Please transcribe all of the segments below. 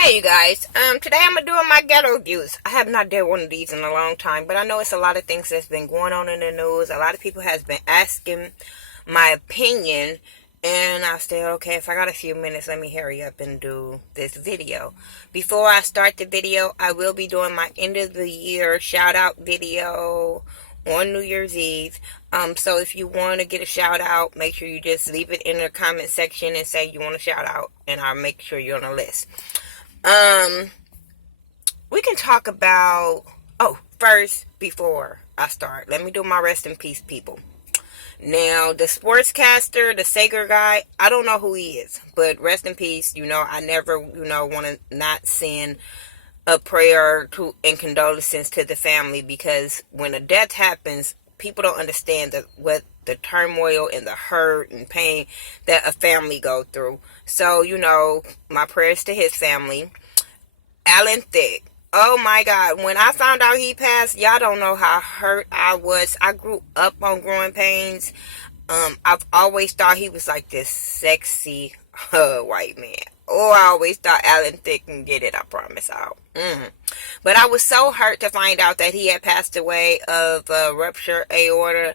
Hey you guys, today I'm doing my ghetto views. I have not done one of these in a long time, but I know it's a lot of things that's been going on in the news. A lot of people has been asking my opinion, and I said, okay, if I got a few minutes, let me hurry up and do this video. Before I start the video, I will be doing my end of the year shout out video on New Year's Eve. So if you want to get a shout out, make sure you just leave it in the comment section and say you want a shout out, and I'll make sure you're on the list. We can talk about, first, before I start, let me do my rest in peace, people. Now, the sportscaster, the Sager guy, I don't know who he is, but rest in peace. I never, want to not send a prayer to and condolences to the family, because when a death happens, people don't understand what the turmoil and the hurt and pain that a family go through. So, my prayers to his family. Alan Thicke. Oh my God. When I found out he passed, y'all don't know how hurt I was. I grew up on Growing Pains. I've always thought he was like this sexy white man. Oh, I always thought Alan Thicke can get it, I promise I'll. But I was so hurt to find out that he had passed away of ruptured aorta.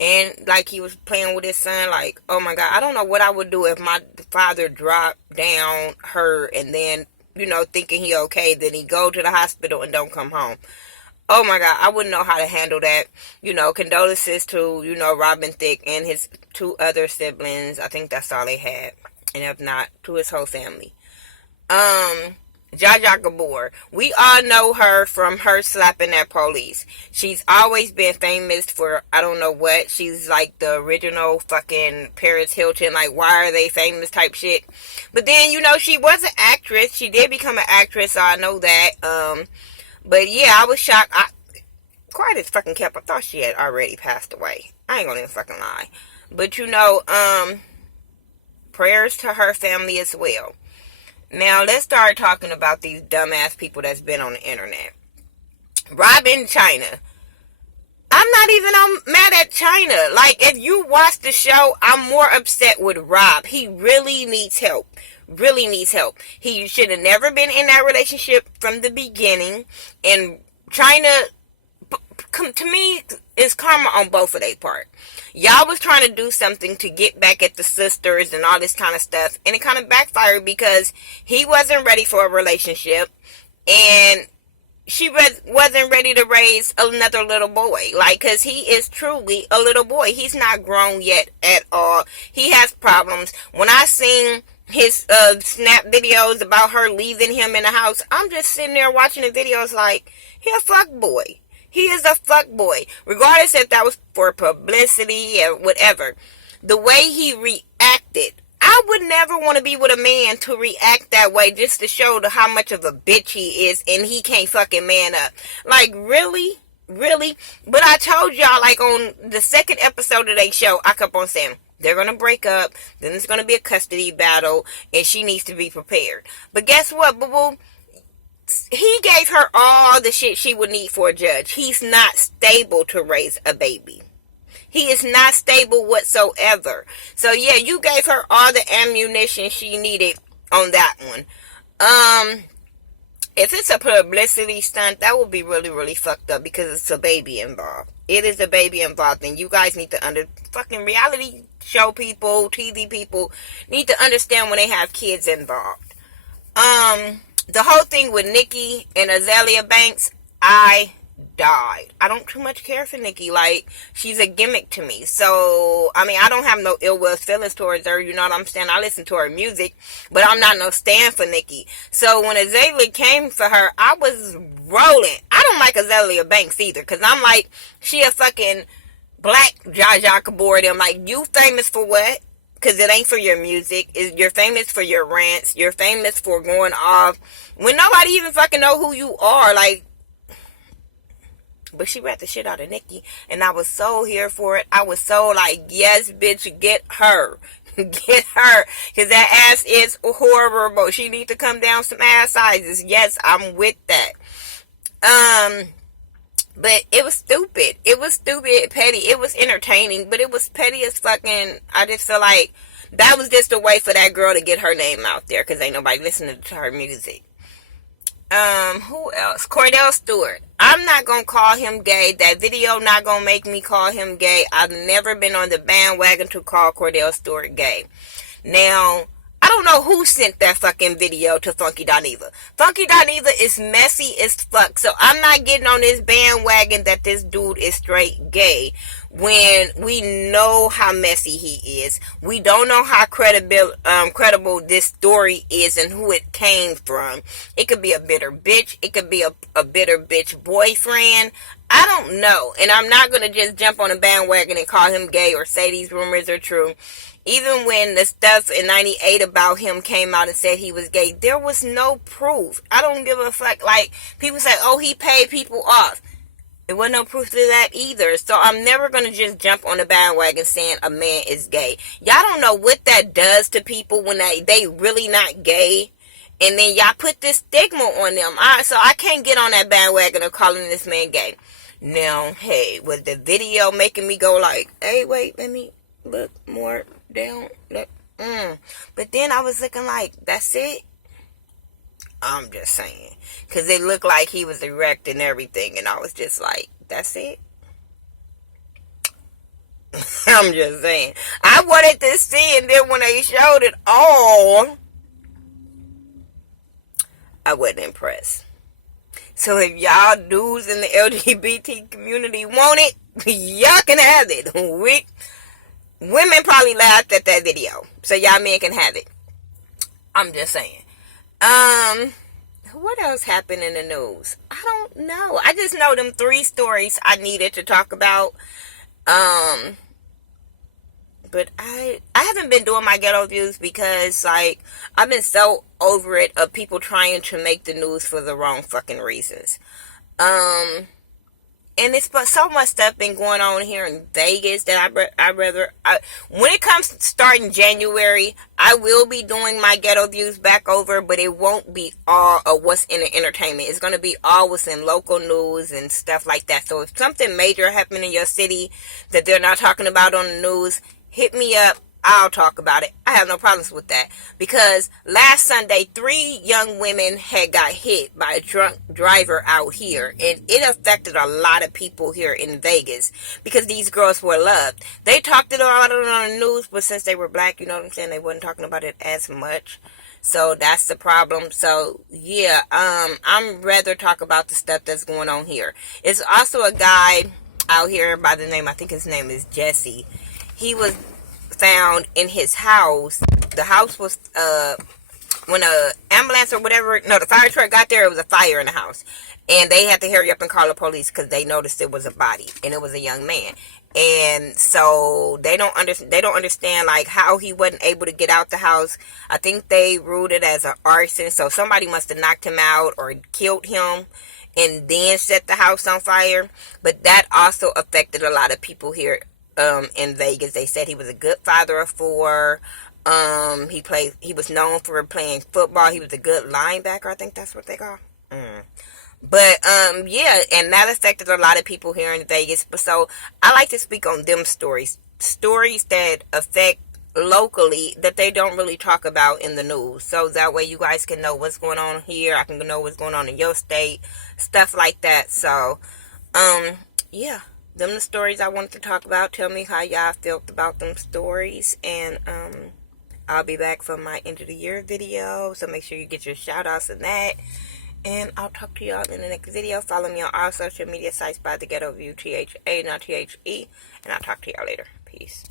And like he was playing with his son, like, oh my God, I don't know what I would do if my father dropped down, hurt, and then, thinking he okay, then he go to the hospital and don't come home. Oh my God, I wouldn't know how to handle that. Condolences to, Robin Thicke and his two other siblings. I think that's all they had. And if not, to his whole family. Jaja Gabor. We all know her from her slapping at police. She's always been famous for, I don't know what. She's like the original fucking Paris Hilton, like, why are they famous type shit. But then, she was an actress. She did become an actress, so I know that. But yeah, I was shocked. Quiet as fucking kept. I thought she had already passed away. I ain't gonna even fucking lie. But prayers to her family as well. Now, let's start talking about these dumbass people that's been on the internet. Rob and Chyna. I'm not even mad at Chyna. Like, if you watch the show, I'm more upset with Rob. He really needs help. Really needs help. He should have never been in that relationship from the beginning. And Chyna, to me, is karma on both of their part. Y'all was trying to do something to get back at the sisters and all this kind of stuff, and it kind of backfired because he wasn't ready for a relationship, and she wasn't ready to raise another little boy. Like, because he is truly a little boy. He's not grown yet at all. He has problems. When I seen his snap videos about her leaving him in the house, I'm just sitting there watching the videos like, he a fuck boy. He is a fuckboy. Regardless if that was for publicity or whatever. The way he reacted. I would never want to be with a man to react that way just to show how much of a bitch he is and he can't fucking man up. Like, really? Really? But I told y'all, like, on the second episode of their show, I kept on saying, they're going to break up, then it's going to be a custody battle, and she needs to be prepared. But guess what, boo-boo? He gave her all the shit she would need for a judge. He's not stable to raise a baby. He is not stable whatsoever. So yeah, you gave her all the ammunition she needed on that one. If it's a publicity stunt, that would be really, really fucked up because it's a baby involved. It is a baby involved, and you guys need to fucking reality show people, TV people need to understand when they have kids involved. The whole thing with Nikki and Azalea Banks, I died. I don't too much care for Nikki. Like, she's a gimmick to me. So, I mean, I don't have no ill will feelings towards her. You know what I'm saying? I listen to her music, but I'm not no stand for Nikki. So, when Azalea came for her, I was rolling. I don't like Azalea Banks either, because I'm like, she a fucking black Jaja Gabor. I'm like, you famous for what? Because it ain't for your music. You're famous for your rants. You're famous for going off when nobody even fucking know who you are. Like, but she read the shit out of Nikki, and I was so here for it. I was so like, yes, bitch, get her. Get her. Because that ass is horrible. She need to come down some ass sizes. Yes, I'm with that. But it was stupid. It was stupid, petty. It was entertaining, but it was petty as fucking. I just feel like that was just a way for that girl to get her name out there, because ain't nobody listening to her music. Who else? Kordel Stewart. I'm not gonna call him gay. That video not gonna make me call him gay. I've never been on the bandwagon to call Kordel Stewart gay. Now, I don't know who sent that fucking video to Funky Doneva. Funky Doneva is messy as fuck. So I'm not getting on this bandwagon that this dude is straight gay when we know how messy he is. We don't know how credible this story is and who it came from. It could be a bitter bitch. It could be a bitter bitch boyfriend. I don't know. And I'm not going to just jump on a bandwagon and call him gay or say these rumors are true. Even when the stuff in 98 about him came out and said he was gay, there was no proof. I don't give a fuck. Like, people say, oh, he paid people off. There was no proof to that either. So I'm never going to just jump on the bandwagon saying a man is gay. Y'all don't know what that does to people when they really not gay. And then y'all put this stigma on them. So I can't get on that bandwagon of calling this man gay. Now, hey, was the video making me go like, hey, wait, let me look more down. But then I was looking like, that's it? I'm just saying. Because it looked like he was erect and everything. And I was just like, that's it? I'm just saying. I wanted to see, and then when they showed it all, I wasn't impressed. So if y'all dudes in the LGBT community want it, y'all can have it. Women probably laughed at that video. So y'all men can have it. I'm just saying. What else happened in the news? I don't know. I just know them 3 stories I needed to talk about. But I haven't been doing my ghetto views because, like, I've been so over it of people trying to make the news for the wrong fucking reasons. And it's but so much stuff been going on here in Vegas that when it comes to starting January, I will be doing my ghetto views back over, but it won't be all of what's in the entertainment. It's going to be all what's in local news and stuff like that. So if something major happened in your city that they're not talking about on the news, hit me up. I'll talk about it. I have no problems with that. Because last Sunday, 3 young women had got hit by a drunk driver out here. And it affected a lot of people here in Vegas. Because these girls were loved. They talked about it on the news. But since they were black, you know what I'm saying? They wasn't talking about it as much. So that's the problem. So yeah, I'm rather talk about the stuff that's going on here. It's also a guy out here by the name, I think his name is Jesse. He was found in his house. The house was when a ambulance or whatever, no, the fire truck got there, it was a fire in the house, and they had to hurry up and call the police because they noticed it was a body and it was a young man. And so they don't understand like how he wasn't able to get out the house. I think they ruled it as an arson, so somebody must have knocked him out or killed him and then set the house on fire. But that also affected a lot of people here in Vegas. They said he was a good father of 4. He was known for playing football. He was a good linebacker. I think that's what they call. But yeah, and that affected a lot of people here in Vegas. But so I like to speak on them stories that affect locally that they don't really talk about in the news. So that way you guys can know what's going on here. I can know what's going on in your state, stuff like that. So yeah. Them the stories I wanted to talk about. Tell me how y'all felt about them stories. And I'll be back for my end of the year video. So make sure you get your shout outs in that. And I'll talk to y'all in the next video. Follow me on all social media sites by the Ghetto View, THA, not THE. And I'll talk to y'all later. Peace.